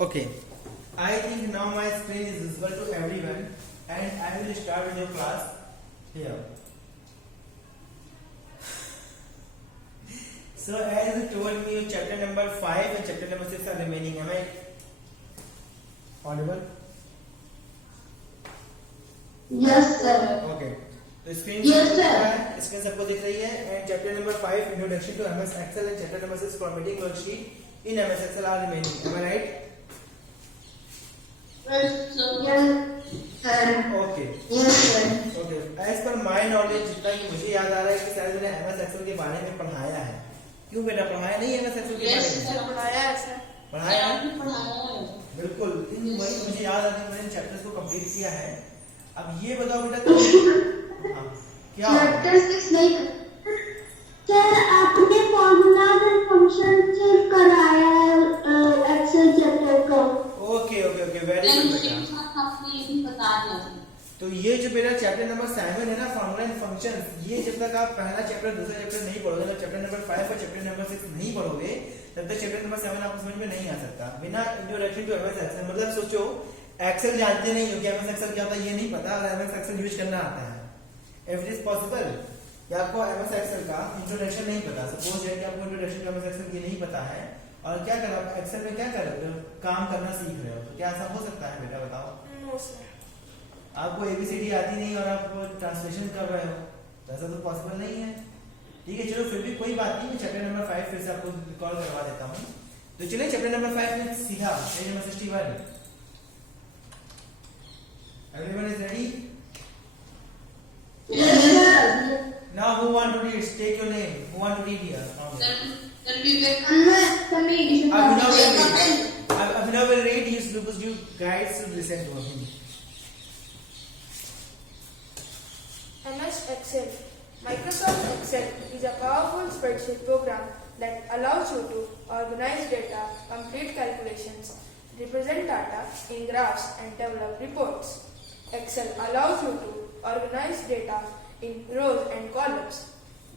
Okay, I think now my screen is visible to everyone, and I will start with your class here. So as you told me, chapter number 5 and chapter number 6 are remaining. Am I audible? Yes, sir. Okay. तो screen Yes, sir. Screen सबको दिख रही है. And chapter number 5 introduction to MS Excel and chapter number 6 formatting worksheet in MS Excel are remaining. Am I right? Yes, sir. Okay. Yes, sir. Okay. As per my knowledge, जितना कि मुझे याद आ रहा है कि शायद मैंने MS Excel के बारे में पढ़ाया है. क्यों बेटा पढ़ाया नहीं है MS Excel के बारे में? पढ़ाया है सर. पढ़ाया है? पढ़ाया है. बिल्कुल. इन वही मुझे याद आता है कि मैंने चैप्टर्स को कंप्लीट किया है. अब ये बताओ बेटा हाँ, क्या चैप्टर 6 नहीं सर, आपने फॉर्मूलाज एंड फंक्शन चेक कराया है एक्सेल चैप्टर का. Okay okay okay very good बेटा. आपको ये भी बता दिया. तो ये जो मेरा चैप्टर नंबर 7 है ना फॉर्मूला एंड फंक्शन, ये जब तक आप पहला चैप्टर दूसरा चैप्टर नहीं पढ़ोगे, मतलब चैप्टर नंबर 5 और चैप्टर नंबर 6 नहीं पढ़ोगे, तब तक चैप्टर नंबर 7 आपको समझ में नहीं आ सकता. बिना इंट्रोडक्शन टू एमएस एक्सेल, मतलब सोचो एक्सेल जानते नहीं हो कि एमएस एक्सेल क्या होता है, ये नहीं पता और एमएस एक्सेल यूज करना आता है. इफ इट इज पॉसिबल कि आपको एमएस एक्सेल का इंट्रोडक्शन नहीं पता, सपोज है कि आपको इंट्रोडक्शन टू एमएस एक्सेल ये नहीं पता है और क्या कर रहे हो एक्सेल में, क्या कर रहे हो, काम करना सीख रहे हो, तो क्या ऐसा हो सकता है बेटा बताओ? No sir. आपको एबीसीडी आती नहीं और आप ट्रांसलेशन कर रहे हो, तो ऐसा तो पॉसिबल नहीं है. ठीक है चलो फिर भी कोई बात नहीं, मैं चैप्टर नंबर 5 फिर से आपको रिकॉल करवा देता हूँ. तो चलिए चैप्टर नंबर 5 में सीधा page number 61. Everyone is ready? Yes, sir. Now who want to read? Take your name. Who want to read here? Abhinav will read. You guys should listen to him. MS Excel. Microsoft Excel is a powerful spreadsheet program that allows you to organize data, complete calculations, represent data in graphs, and develop reports. Excel allows you to organize data in rows and columns.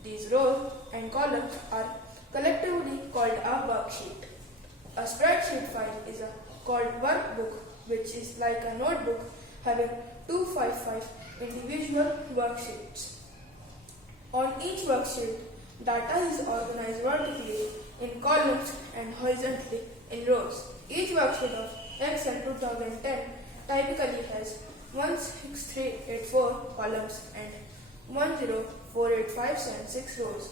These rows and columns are collectively called a worksheet. A spreadsheet file is called workbook, which is like a notebook having 255 individual worksheets. On each worksheet, data is organized vertically in columns and horizontally in rows. Each worksheet of Excel 2010 typically has 16384 columns and 1048576 rows.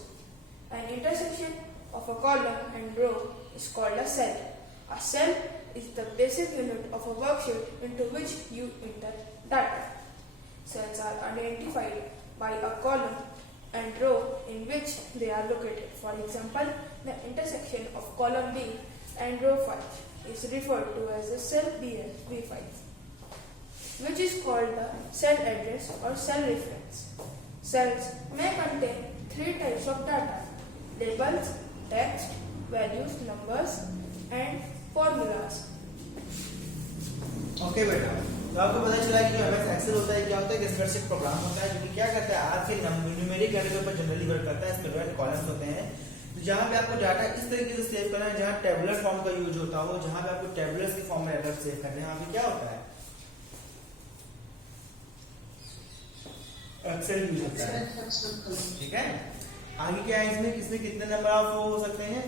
An intersection of a column and row is called a cell. A cell is the basic unit of a worksheet into which you enter data. Cells are identified by a column and row in which they are located. For example, the intersection of column B and row 5 is referred to as the cell B5, which is called the cell address or cell reference. Cells may contain 3 types of data: labels, text, values, numbers, and formulas. Okay बेटा, तो आपको पता चला कि जो MS Excel होता है क्या होता है कि स्प्रेडशीट प्रोग्राम होता है जो कि क्या करता है आज के न्यूमेरिक डाटा के ऊपर जनरली वर्क करता है. इसमें रो कॉलम्स होते हैं तो जहां पे आपको डाटा इस तरीके से सेव करना है जहां टेबुलर फॉर्म का यूज होता हो, जहां पे आपको टेबुलर की फॉर्म में डाटा सेव करना है. यहाँ पे क्या होता है एक्सेल यूज होता है. ठीक है, आगे क्या है इसमें किसमें कितने नंबर ऑफ हो सकते हैं?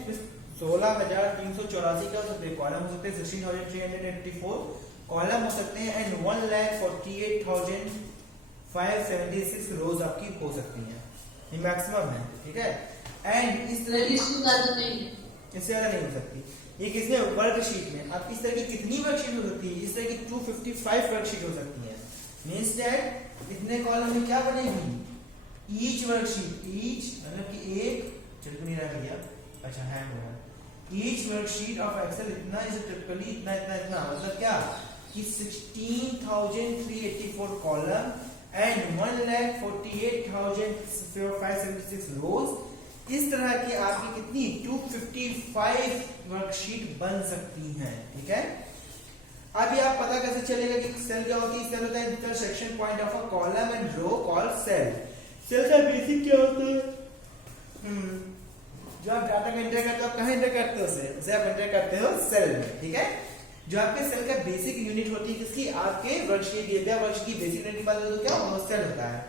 16,384 का हो सकते हैं कॉलम, हो सकते हैं 16,384 कॉलम हो सकते हैं एंड 1,48,576 रोज आपकी हो सकती हैं. ये मैक्सिमम है. ठीक है, एंड इस तरह की इससे ज्यादा नहीं हो सकती. ये किसमें वर्कशीट में आप इस तरह की कितनी वर्कशीट हो सकती है? इस तरह की 255 वर्कशीट हो सकती है. मींस दैट इतने कॉलम में क्या बनेगी? ईच वर्कशीट, ईच मतलब कि एक चल नहीं रहा भैया, अच्छा है हो रहा. ईच वर्कशीट ऑफ एक्सेल इतना इज टिपिकली इतना इतना इतना मतलब क्या कि 16,384 कॉलम एंड 1,48,576 रोज. इस तरह की आपकी कितनी 255 वर्कशीट बन सकती हैं. ठीक है, अभी आप पता कैसे चलेगा कि सेल क्या होती है? सेल होता है intersection point of a column and row called cell. Cell का बेसिक क्या होता है? जो आप डाटा का एंटर करते हो आप कहाँ एंटर करते हो? उसे आप एंटर करते हो सेल में. ठीक है, जो आपके सेल का बेसिक यूनिट होती है किसकी, आपके वर्कशीट डेटा वर्कशीट की बेसिक यूनिट निकाल दो तो क्या होगा, सेल होता है।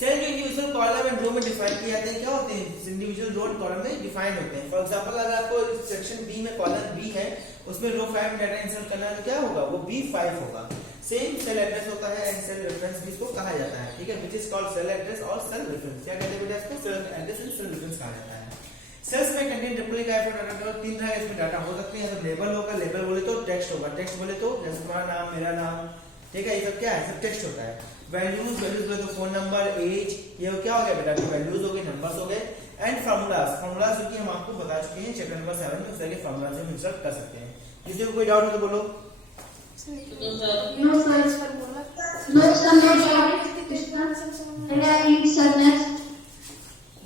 सेल जो इंडिविजुअल कॉलम एंड रो में डिफाइन किए जाते हैं क्या होते हैं, इंडिविजुअल रो कॉलम में डिफाइन होते हैं। फॉर एग्जांपल अगर आपको सेक्शन बी में कॉलम बी है उसमें रो 5 में डाटा इंसर्ट करना है तो क्या होगा, वो B5 होगा। सेम सेल एड्रेस होता है एंड सेल रेफरेंस भी इसको कहा जाता है, ठीक है, which is called cell address और सेल रेफरेंस। क्या कहते हैं बेटा इसको, cell address and cell reference कहा जाता है। सेल्स में कंटेंट रिप्लिकेट डाटा तीन तरह इसमें डाटा हो सकते हैं, तो लेबल होगा, लेबल बोले तो टेक्स्ट होगा, टेक्स्ट बोले तो जैसे तुम्हारा नाम मेरा नाम, ठीक है, ये सब क्या है, सब टेक्स्ट होता है। वैल्यूज बोले तो फोन नंबर, एज, ये क्या हो गया बेटा, वैल्यूज हो गए, नंबर्स हो गए। एंड फार्मूलाज, फार्मूलाज जो कि हम आपको बता चुके हैं चैप्टर नंबर 7 में, उस तरह के फार्मूलाज हम इंसर्ट कर सकते हैं। किसी को कोई डाउट हो तो बोलो। नो सर,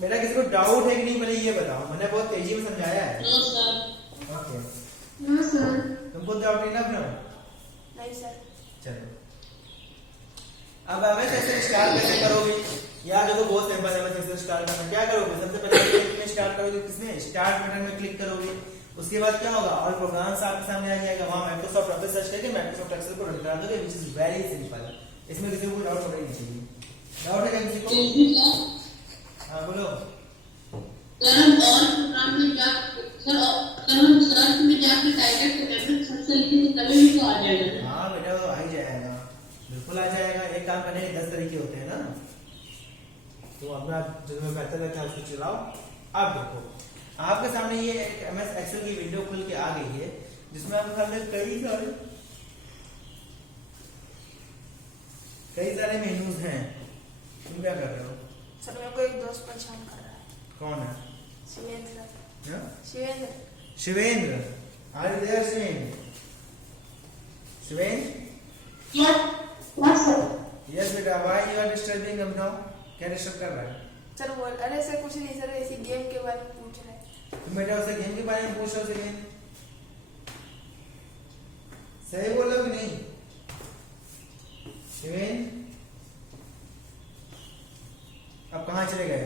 बेटा किसी को डाउट है कि नहीं, मैंने ये बताओ, मैंने बहुत तेजी में समझाया है। ओके, नो सर, तुमको डाउट नहीं ना अपना? नहीं सर। चलो अब एमएस एक्सेल स्टार्ट कैसे करोगे, यार देखो बहुत सिंपल है। एमएस एक्सेल स्टार्ट करना क्या करोगे, सबसे पहले में स्टार्ट करोगे, किसमें, स्टार्ट बटन में क्लिक करोगे। उसके बाद क्या होगा, ऑल प्रोग्राम्स आपके सामने आ जाएगा, वहां माइक्रोसॉफ्ट ऑफिस सर्च करके माइक्रोसॉफ्ट एक्सेल को रन करा दोगे, व्हिच इज वेरी सिंपल। इसमें किसी को डाउट होना ही नहीं चाहिए। डाउट है क्या किसी को? हाँ बोलो। सर हम और प्रोग्राम में जा सर, अगर हम सर्च में जाके डायरेक्ट एमएस एक्सेल लिखें तो कभी भी तो आ जाएगा। हाँ बेटा वो आ ही जाएगा, बिल्कुल आ जाएगा। एक काम करने के 10 तरीके होते हैं ना, तो अपना जो में बेहतर रहता है उसको चलाओ। अब देखो आपके सामने ये एक एमएस एक्सेल की विंडो खुल के आ गई है, जिसमें आपके सामने कई सारे मेन्यूज हैं। तुम क्या कर रहे हो? सर मेरे को एक दोस्त परेशान कर रहा है। कौन है? शिवेंद्र। हाँ? Shivendra. Shivendra, are you there Shivendra? Shivendra, yes sir, yes बेटा, why you are disturbing um now? क्या डिस्टर्ब कर रहा है? सर बोल, अरे सर कुछ नहीं सर, ऐसी गेम के बारे में पूछ रहे हैं। तुम बेटा उसे गेम के बारे में पूछ रहे हो शिवेंद्र? सही बोलो कि नहीं शिवेंद्र? अब कहाँ चले गए?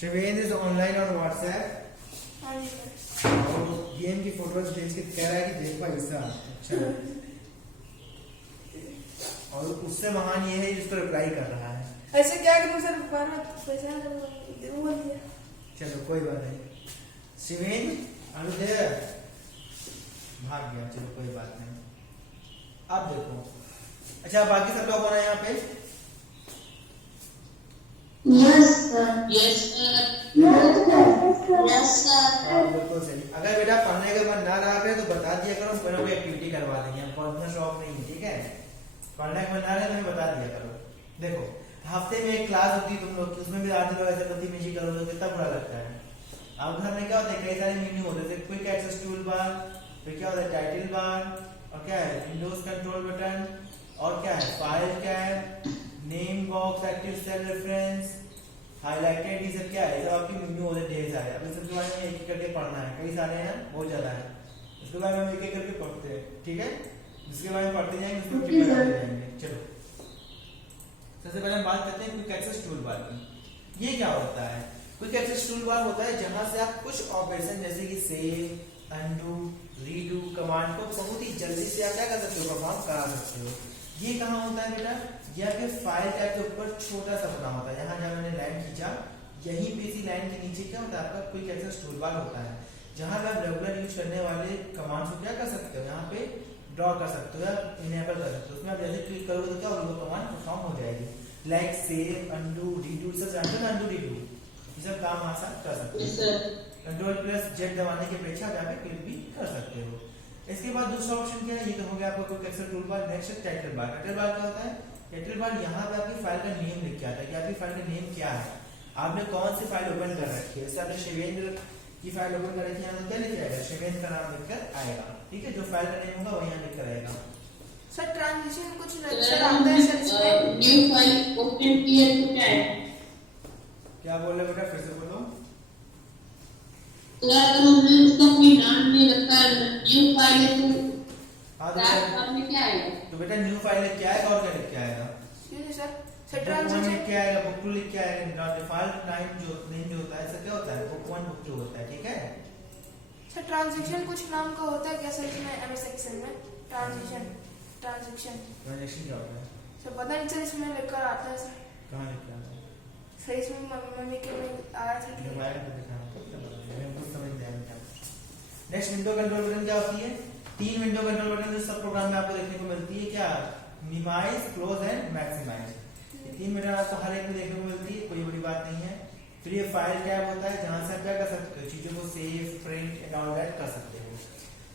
Shivendra is online on WhatsApp हाँ जी सर। और गेम की फोटोज भेज के कह रहा है कि देखो ऐसा। अच्छा, और उससे महान ये है जिसको रिप्लाई कर रहा है। ऐसे क्या करूं सर, बार बार परेशान बोल दिया। चलो कोई बात नहीं। Shivendra are you there? भाग गया, चलो कोई बात नहीं। अब देखो, अच्छा बाकी सब लोग कौन है यहाँ पे? Yes sir, yes sir, yes sir. बिल्कुल सही। अगर बेटा पढ़ने के मन ना रहा करे तो बता दिया करो, हम कोई एक्टिविटी करवा देंगे, हमको अपना शौक नहीं है, ठीक है। पढ़ने का मन ना रहे तो हमें बता दिया करो। देखो हफ्ते में एक क्लास होती है तुम लोग की, उसमें भी आते लोग ऐसे बदतमीजी करोगे तो कितना बुरा लगता है। आपके सामने क्या होता है, कई सारे मेन्यू होते हैं, क्विक एक्सेस टूल बार, फिर क्या होता है टाइटल बार, और क्या है विंडोज कंट्रोल बटन, और क्या है file tab, name box, active cell reference, highlighted, ये सब क्या है, सब आपके मेन्यू होते हैं ढेर सारे। अब इस सबके बारे में एक एक करके पढ़ना है, कई सारे हैं, बहुत ज्यादा है, इसके बारे में हम एक एक करके पढ़ते हैं, ठीक है। जिसके बारे में पढ़ते जाएंगे उसको Okay, sir. जाएंगे। चलो सबसे पहले हम बात करते हैं क्विक एक्सेस टूल बार की। ये क्या होता है? क्विक एक्सेस टूल बार होता है जहां से आप कुछ ऑपरेशन जैसे कि सेव, अनडू, रीडू कमांड को बहुत ही जल्दी से आप क्या कर सकते हो, परफॉर्म करा सकते हो। ये कहाँ होता है बेटा? ये आपके फाइल टैब के ऊपर छोटा सा बना होता है, यहाँ जहाँ मैंने लाइन खींचा यहीं पे इसी लाइन के नीचे क्या होता है, आपका क्विक एक्सेस टूल बार होता है, जहाँ पे आप रेगुलर यूज करने वाले कमांड्स को क्या कर सकते हो, यहाँ पे ड्रॉ कर सकते हो या इनेबल कर सकते हो। उसमें आप जैसे क्लिक करोगे तो क्या होगी, वो कमांड परफॉर्म हो जाएगी। लाइक सेव, अनडू, रीडू, सब जानते हो ना, अनडू रीडू, ये सब काम आसान कर सकते यस हो। सर, कंट्रोल प्लस जेड दबाने की अपेक्षा आप यहाँ पे क्लिक भी कर सकते हो। इसके बाद दूसरा ऑप्शन क्या है, ये तो हो गया आपका quick access tool bar. Next title bar. Title bar क्या होता है? टाइटल बार यहाँ पे आपकी फाइल का नेम लिख के आता है कि आपकी फाइल का नेम क्या है, आपने कौन सी फाइल ओपन कर रखी है। जैसे आपने शिवेंद्र की फाइल ओपन कर रखी है तो क्या लिख आएगा, शिवेंद्र का नाम लिखकर आएगा, ठीक है। जो फाइल का नेम होगा वो यहाँ लिखकर आएगा। सर ट्रांजिशन कुछ सर सर आता है सर इसमें? न्यू फाइल ओपन किया तो क्या है? क्या बोल रहे बेटा, फिर से बोलो। तो अगर हमने उसका कोई नाम नहीं रखा है, न्यू फाइल है तो हाँ टास्क बार में क्या आएगा? तो बेटा न्यू फाइल लिख के आएगा और क्या लिख के आएगा? क्यों sir? Sir book one transaction लिख के आएगा, बुक टू लिख के आएगा, डिफॉल्ट नेम जो होता है ऐसा क्या होता है, बुक वन बुक टू होता है, ठीक है। सर ट्रांजैक्शन कुछ नाम का होता है क्या सर इसमें एमएस एक्सेल में? ट्रांजैक्शन ट्रांजेक्शन क्या होता है, सर पता नहीं सर इसमें लिखकर आता है सर। कहाँ लिख के आता है, सर इसमें मम्मी के में आया था कि मोबाइल पे दिखाना मेरे को समझ नहीं आया। नेक्स्ट विंडो कंट्रोल बटन क्या होती है, 3 विंडो कंट्रोल बटन जो सब प्रोग्राम में आपको देखने को मिलती है, क्या, minimise, close and maximise. 3 window आपको हर एक में देखने को मिलती है, कोई बड़ी बात नहीं है। फिर ये फाइल टैब होता है जहां से आप क्या कर सकते हो, चीजों को save, print and all that कर सकते हो।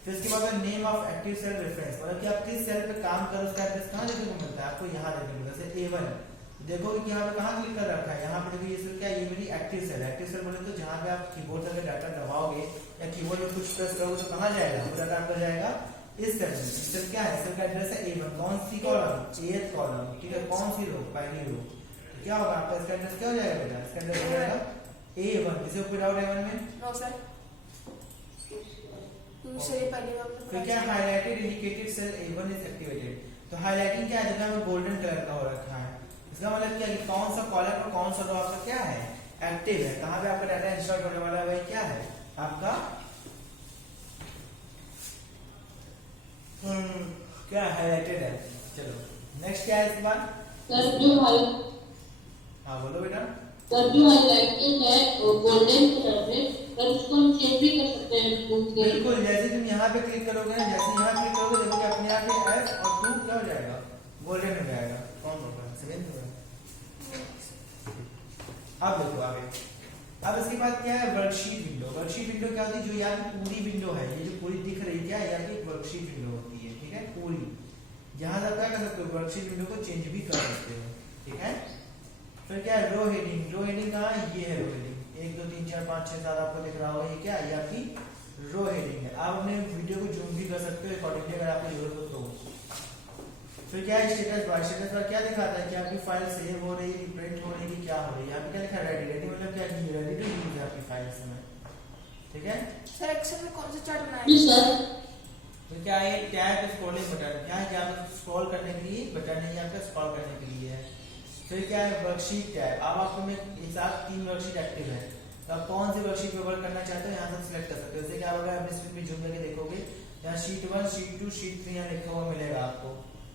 फिर इसके बाद name of active cell reference, मतलब कि आप किस सेल पे काम कर उसका एड्रेस कहाँ देखने को मिलता है, आपको यहाँ देखने को मिलता है। जैसे A1 देखोगे कि यहाँ पे कहाँ क्लिक कर रखा है, यहाँ पे देखो ये सेल क्या है, ये मेरी एक्टिव सेल है। एक्टिव सेल बोले तो जहाँ पे आप कीबोर्ड से डाटा दबाओगे या कीबोर्ड में कुछ प्रेस करोगे तो कहाँ जाएगा, वो डाटा आपका जाएगा इस सेल में। इस सेल क्या है, सेल का एड्रेस है A1, कौन सी कॉलम, 8th कॉलम, ठीक है, कौन सी रो, पहली रो। तो क्या होगा आपका इसका एड्रेस क्या हो जाएगा बेटा, इसका एड्रेस हो जाएगा A1। किसी को डाउट A1 में? नो सर दूसरे पहले वक्त तो क्या highlighted indicated cell A1 is activated. तो हाईलाइटिंग क्या है, जगह में गोल्डन कलर का हो रखा है, इसका मतलब क्या है कि कौन सा कॉलम और कौन सा रो आपका क्या है, एक्टिव है, कहां पे आपका डाटा इंस्टॉल होने वाला है, वही क्या है आपका क्या हाईलाइटेड है। चलो नेक्स्ट क्या है इसके बाद, सर जो हाई हाँ बोलो बेटा। सर जो हाईलाइटेड है गोल्डन कलर में, सर उसको हम चेंज भी कर सकते हैं बिल्कुल, जैसे तुम यहाँ पे क्लिक करोगे ना, जैसे यहाँ क्लिक करोगे देखोगे अपने आप ये F और 2 क्या हो जाएगा, गोल्डन हो जाएगा। कौन होगा, 7th होगा। अब देखो आगे, अब इसके बाद क्या है, वर्कशीट विंडो। वर्कशीट विंडो क्या होती है, जो यहाँ की पूरी विंडो है, ये जो पूरी दिख रही है क्या है, यहाँ की वर्कशीट विंडो होती है, ठीक है, पूरी। यहाँ तक क्या कर सकते हो, वर्कशीट विंडो को चेंज भी कर सकते हो, ठीक है। फिर क्या है, रो हेडिंग। रो हेडिंग कहाँ है, ये है रो हेडिंग, 1 2 3 4 5 6 7 आपको दिख रहा होगा, ये क्या है, ये आपकी रो हेडिंग है। आप अपने वीडियो को जूम भी कर सकते हो अकॉर्डिंगली अगर आपको जरूरत हो तो। फिर क्या है, स्टेटस बार। स्टेटस बार क्या दिखाता है कि आपकी फाइल सेव हो रही है, प्रिंट हो रही है, क्या हो रही है। यहाँ पे क्या लिखा है, रेडी। रेडी मतलब क्या है, रेडी टू यूज है आपकी फाइल समय, ठीक है। सर एक्सेल में कौन सा चार्ट बनाया जी है? सर तो क्या है, टैब स्क्रॉलिंग बटन, क्या है कि आप स्क्रॉल करने के लिए बटन है, यहाँ पे स्क्रॉल करने के लिए है। फिर क्या है, वर्कशीट टैब। अब आपको में एक साथ 3 वर्कशीट एक्टिव है, तो आप कौन सी वर्कशीट पे वर्क करना चाहते हो यहाँ से सिलेक्ट कर सकते हो। जैसे कि आप अगर अपने स्क्रीन पे जूम करके देखोगे, यहाँ शीट 1 शीट 2 शीट 3 यहाँ लिखा हुआ मिलेगा आपको।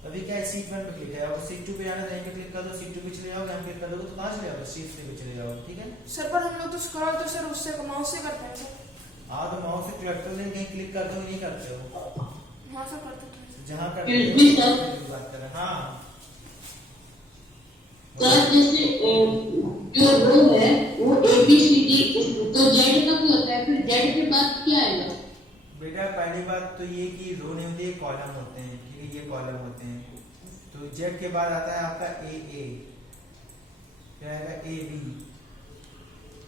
अभी क्या है, शीट 1 पे क्लिक है, अब शीट 2 पे जाना है, यहीं पे क्लिक कर दो, शीट 2 पे चले जाओगे, यहाँ क्लिक कर दोगे तो कहाँ चले जाओगे, शीट 3 पे चले जाओगे, ठीक है। सर पर हम लोग तो स्क्रॉल तो सर उससे माउस से करते हैं सर। हाँ तो माउस से क्लिक कर लेंगे, कहीं क्लिक कर दो, नहीं करते हो, हाँ सर करते हैं। जहाँ कर जी सर। बात करें, हाँ सर जैसे जो रो है वो ABCD, तो जेड का क्या होता है, फिर जेड के बाद क्या आएगा? बेटा पहली बात तो ये कि रो नहीं होती है, कॉलम होते हैं, ठीक है, ये कॉलम होते हैं। तो जेड के बाद आता है आपका AA, क्या आएगा AB,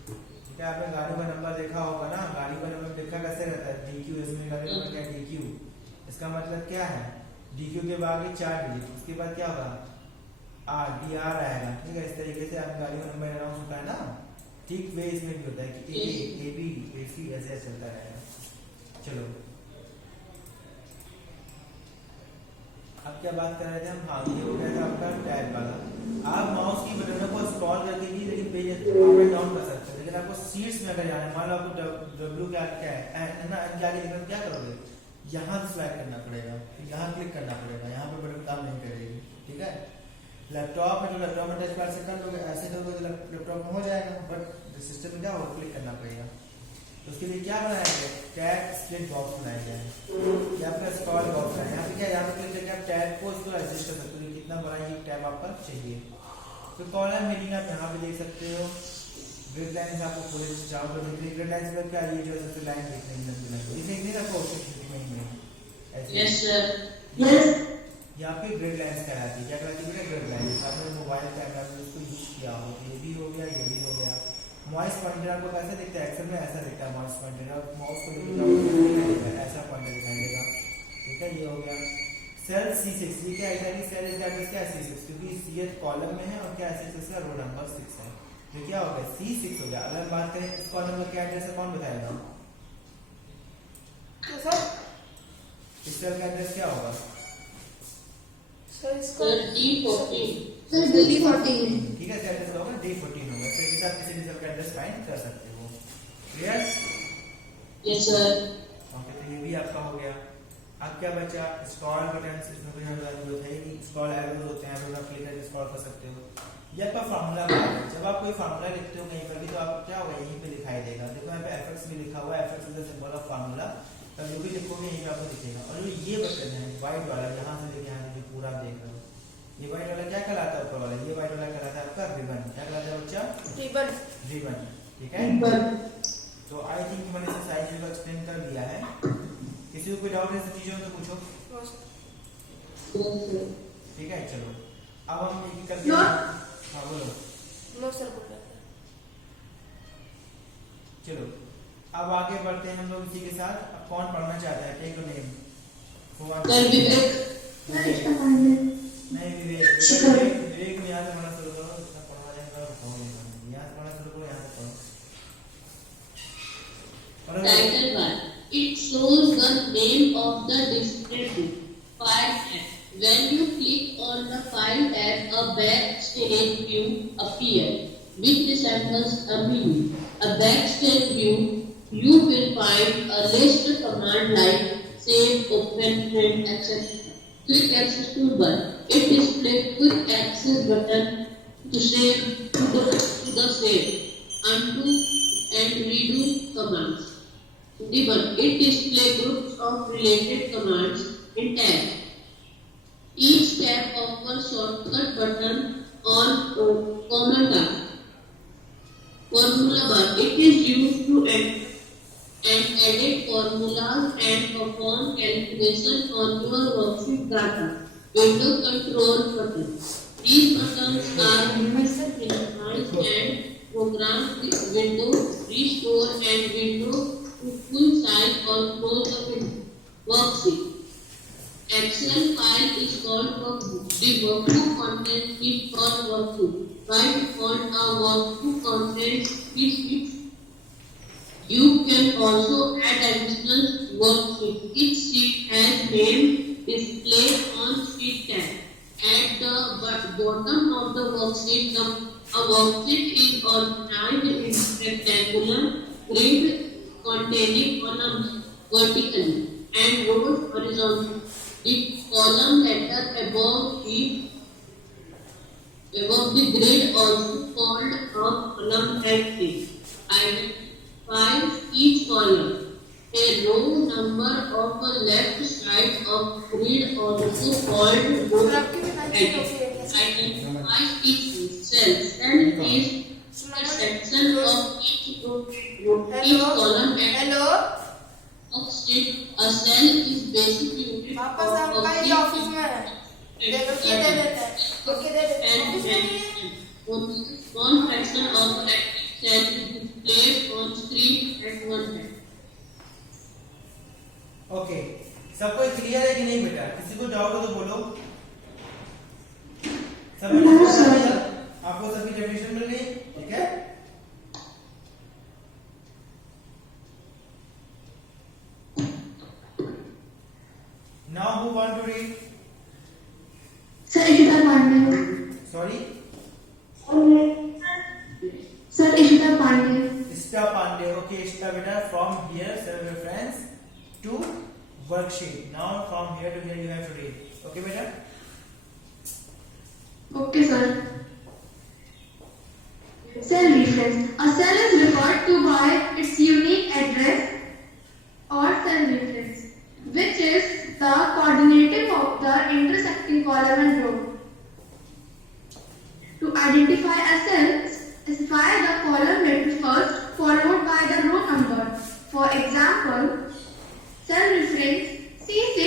ठीक है। आपने गाड़ी का नंबर देखा होगा ना, गाड़ी का नंबर देखा कैसे रहता है, DQ, इसमें गाड़ी नंबर क्या है, DQ। इसका मतलब क्या है, DQ के बाद 4 डिजिट, उसके बाद क्या होगा, DR आएगा, ठीक है। इस तरीके से आप गाड़ी का नंबर अनाउंस होता है ना, ठीक वे इसमें भी होता है कि AA, AB, AC ऐसे चलता रहेगा। चलो अब क्या बात कर रहे थे हम, हाँ ये हो गया था आपका टैब वाला। आप माउस की बटनों को स्क्रॉल करके भी लेकिन पेज अप एंड डाउन कर सकते हैं, लेकिन आपको सीट्स में अगर जाना है, मान लो आपको W क्या है ना, N के आगे लिखना, क्या करोगे, यहाँ से स्लाइड करना पड़ेगा, यहाँ क्लिक करना पड़ेगा, यहाँ पे बटन काम नहीं करेगी, ठीक है। लैपटॉप में तो लैपटॉप में टच पैड से कर लोगे, ऐसे करोगे तो लैपटॉप में हो जाएगा, बट सिस्टम में क्या होगा, क्लिक करना पड़ेगा। तो उसके लिए क्या बनाया गया, टैब स्प्लिट बॉक्स बनाया गया है, या फिर स्क्रॉल बॉक्स है। यहाँ पे क्या, यहाँ पे क्लिक करके आप टैब को इसको एडजस्ट कर सकते हो, कितना बड़ा ये टैब आपका चाहिए। तो कॉलम हेडिंग आप यहाँ पे देख सकते हो, ग्रिड लाइंस आपको पूरे चारों तरफ दिख रही है। ग्रिड लाइंस में क्या, ये जो सबसे लाइन दिख रही है, ये देख नहीं रखो ऐसे यस सर। यस यहाँ पे ग्रिड लाइंस कहलाती है, क्या कहलाती है, ग्रिड लाइंस। आपने मोबाइल कैमरा में उसको यूज किया हो, ये भी हो गया, ये भी हो गया। मॉइस पॉइंटर आपको कैसे दिखता है, एक्सेल में ऐसा दिखता है मॉइस पॉइंटर, आप माउस को लेकर ऐसा पॉइंटर दिखाई देगा, ठीक है, ये हो गया। सेल C6, ये क्या है कि सेल इसका एड्रेस क्या है, C6, क्योंकि C8 कॉलम में है और क्या है, इसका रोल नंबर 6 है, तो क्या हो गया, C6 हो गया। अगर बात करें इस कॉलम का क्या एड्रेस है, कौन बताएगा, तो सर इस सेल का एड्रेस क्या होगा, सर इसका सर D14 सर D14। ठीक है, इसका एड्रेस होगा D14 होगा। तो इस हिसाब किसी भी सेल का एड्रेस फाइंड कर सकते हो। क्लियर? Yes sir. ओके, तो ये भी आपका हो गया। अब क्या बचा? Scroll button. इसमें कोई जरूरत है कि स्क्रॉल एरोज होते हैं, एरोज आप क्लिक करके स्क्रॉल कर सकते हो। ये आपका फार्मूला बार है। जब आप कोई फार्मूला लिखते हो कहीं पर भी तो आप क्या होगा, यहीं पे दिखाई देगा। देखो यहाँ पे fx भी लिखा हुआ है, fx is the symbol of formula. तब जो भी लिखोगे यहीं पे आपको दिखेगा। और ये बटन है व्हाइट वाला, यहाँ से लेके यहाँ तक पूरा देख रहे हो, ये व्हाइट वाला क्या कहलाता है? ऊपर वाला ये व्हाइट वाला कहलाता है आपका रिबन। क्या कहलाता है बच्चा? रिबन। रिबन। ठीक है, तो आई थिंक मैंने इसे साइज को एक्सप्लेन कर दिया है। किसी को कोई डाउट है इन चीजों में तो पूछो। ठीक है, चलो अब हम एक एक करके। हाँ बोलो। नो सर बोल रहे थे। चलो अब आगे बढ़ते हैं हम लोग इसी के साथ। अब कौन पढ़ना चाहता है? Take name. Sir Vivek. Sir Ishta Pandey. नहीं विवेक, विवेक ने यहाँ से पढ़ना शुरू करो। इसका पढ़वा जाएगा यहाँ से पढ़ना शुरू करो, यहाँ से पढ़ो। Title 1. It shows the name of the display book. File tab. When you click on the file tab, a backstage view appears, which resembles a menu. A backstage view, you will find a list of commands like save, open, print, etc. Quick access toolbar. It displays quick access button to save to the save, undo and redo commands. Debug. It displays groups of related commands in tab. Each tab offers shortcut button on formula bar. It is used to edit formulas and perform calculation on your worksheet data. Window control button. These buttons are used to minimize and program window, restore and window to full size or close the window. Worksheet. Excel file is called workbook. The workbook contains sheet for workbook. By default, a workbook contains sheet. You can also add additional worksheet. Each sheet has name displayed on sheet tab. At the bottom of the worksheet, a worksheet is organized in rectangular grid containing columns vertically and rows horizontally. The column letter above the grid also called a column head. Identify each column. A row number of the left side of grid also called row head. Identify each cell. Cell is a section of each row, each column and hello of sheet. A cell is basic unit पापा of साहब का ही office में है। देखो के दे देते हैं, के दे देते हैं। ऑफिस में नहीं है। Only small fraction of the active cell is displayed on screen at one time. Okay, सबको क्लियर है कि नहीं बेटा? किसी को डाउट हो तो बोलो। सब आपको सभी डेफिनेशन मिल गई? ठीक है, now who want to read? Sir Ishita Pandey. Sorry, sir Ishita Pandey. Ishita Pandey. Okay, Ishita beta, from here self reference to worksheet. Now from here to here you have to read. Okay beta? Okay sir. Cell reference. A cell is referred to by its unique address or cell reference, which is the coordinating of the intersecting column and row. To identify a cell, specify the column letter first, followed by the row number. For example, cell reference C6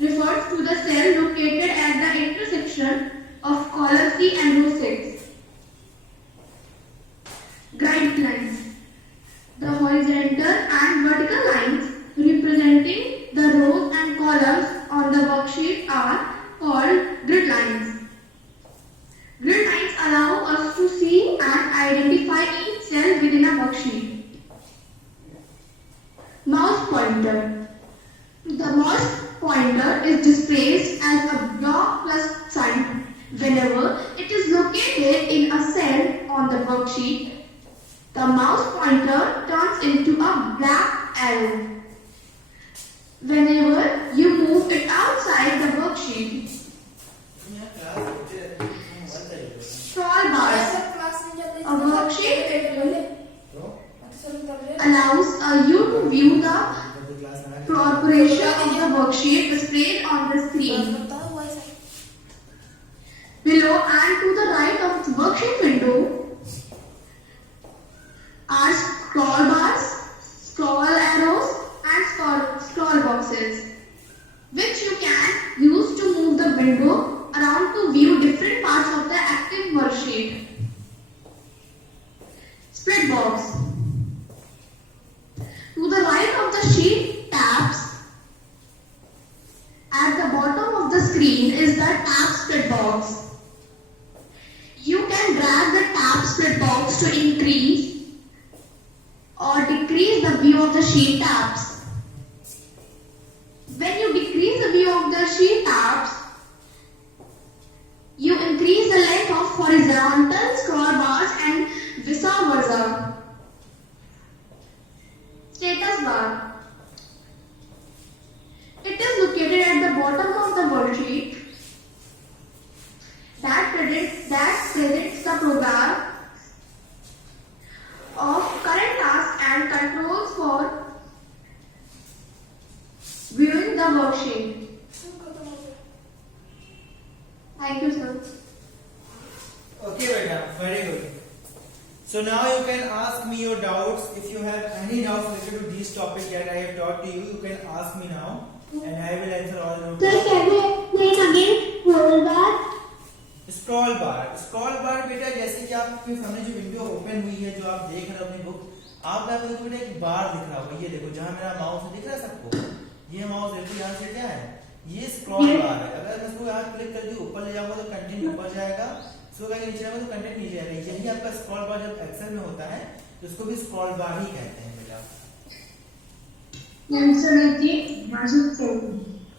refers to the cell located at the intersection of column C and row 6. Guidelines. The horizontal and vertical lines representing the rows and columns on the worksheet are called grid lines. Grid lines allow us to see and identify each cell within a worksheet. Mouse pointer. The mouse pointer is displayed as a dot plus sign whenever it is The mouse pointer turns into a black arrow whenever you move it outside the worksheet. यहाँ class होते रहते हैं, mobile चाहिए। Scroll bars सब class में जाते A worksheet तो allows you to view the जब भी क्लास में corporation of the worksheet displayed on the screen. Below and to the right of the worksheet window are scroll bars, scroll arrows, and scroll boxes, which you can use to move the window around to view different parts of the active worksheet. Split box. To the right of the sheet tabs, at the bottom of the screen is the tab split box. You can drag the tab split box to increase or decrease the view of the sheet tabs. When you decrease the view of the sheet tabs, you increase the length of horizontal scroll bars and vice versa. Status bar. It is located at the bottom of the worksheet that presents the progress of current tasks and controls for viewing the worksheet. Thank you, sir. Okay, beta, very good. So now you can ask me your doubts. If you have any doubts related to this topic that I have taught to you, you can ask me now, and I will answer all your Sir, doubts. can you explain again scroll bar? Scroll बार बेटा जैसे कि आपके सामने जो window open हुई है, जो आप देख रहे हो अपनी बुक, आप देखो बेटा एक बार दिख रहा होगा। ये देखो जहां मेरा माउस है, दिख रहा है सबको? ये माउस देखो यहाँ से क्या है, ये स्क्रॉल बार है। अगर मैं इसको यहाँ क्लिक करके ऊपर ले जाऊंगा तो कंटेंट ऊपर जाएगा, इसको करके नीचे जाऊंगा तो कंटेंट नीचे जाएगा। यही आपका स्क्रॉल बार जब एक्सेल में होता है तो इसको भी स्क्रॉल बार ही कहते हैं बेटा।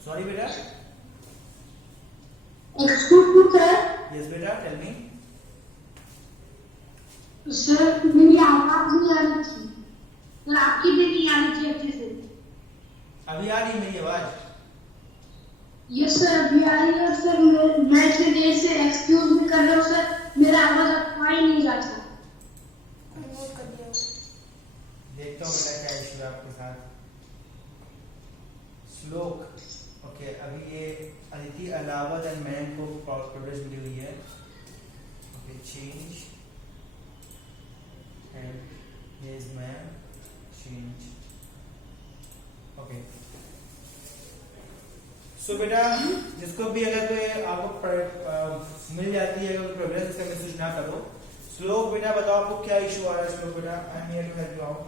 सॉरी बेटा। Excuse me, sir. यस बेटा, टेल मी। सर मेरी आवाज नहीं आ रही थी, सर आपकी भी नहीं आ रही थी अच्छे से। अभी आ रही मेरी आवाज? यस सर, अभी आ रही है सर। मैं इतनी देर से एक्सक्यूज भी कर रहा हूँ सर, मेरा आवाज आ ही नहीं रहा था। देखता हूँ बेटा क्या इशू है आपके साथ। श्लोक, ओके, अभी ये अदिति अलावत एंड मैम को प्रोग्रेस मिली हुई है। Okay, change and here is ma'am, change. Okay, so बेटा जिसको भी अगर कोई आपको मिल जाती है प्रोग्रेस, इसका मैसेज ना करो। श्लोक बेटा बताओ आपको क्या इशू आ रहा है? श्लोक बेटा, I am here to help you out.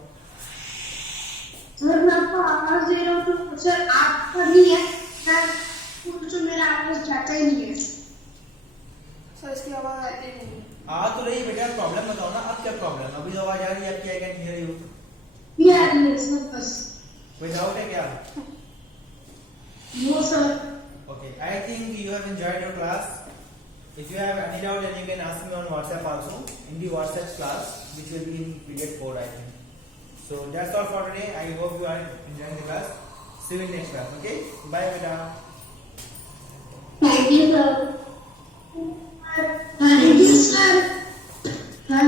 Sir मैं आपको आवाज दे रहा हूँ तो सर आपका नहीं है, तो मेरा आवाज जाता ही नहीं है। सर इसकी आवाज आती नहीं। आ तो रही बेटा, प्रॉब्लम बताओ ना, अब क्या प्रॉब्लम? अभी तो आवाज आ रही है आपकी, आई कैन हियर यू। ये आ रही है सर बस। कोई डाउट है क्या? No sir. Okay, I think you have enjoyed your class. If you have any doubt, then you can ask me on WhatsApp also in the WhatsApp class, which will be in period 4, I think. So that's all for today. I hope you are enjoying the class. See you in next class. Okay? Bye, beta. Thank you, sir.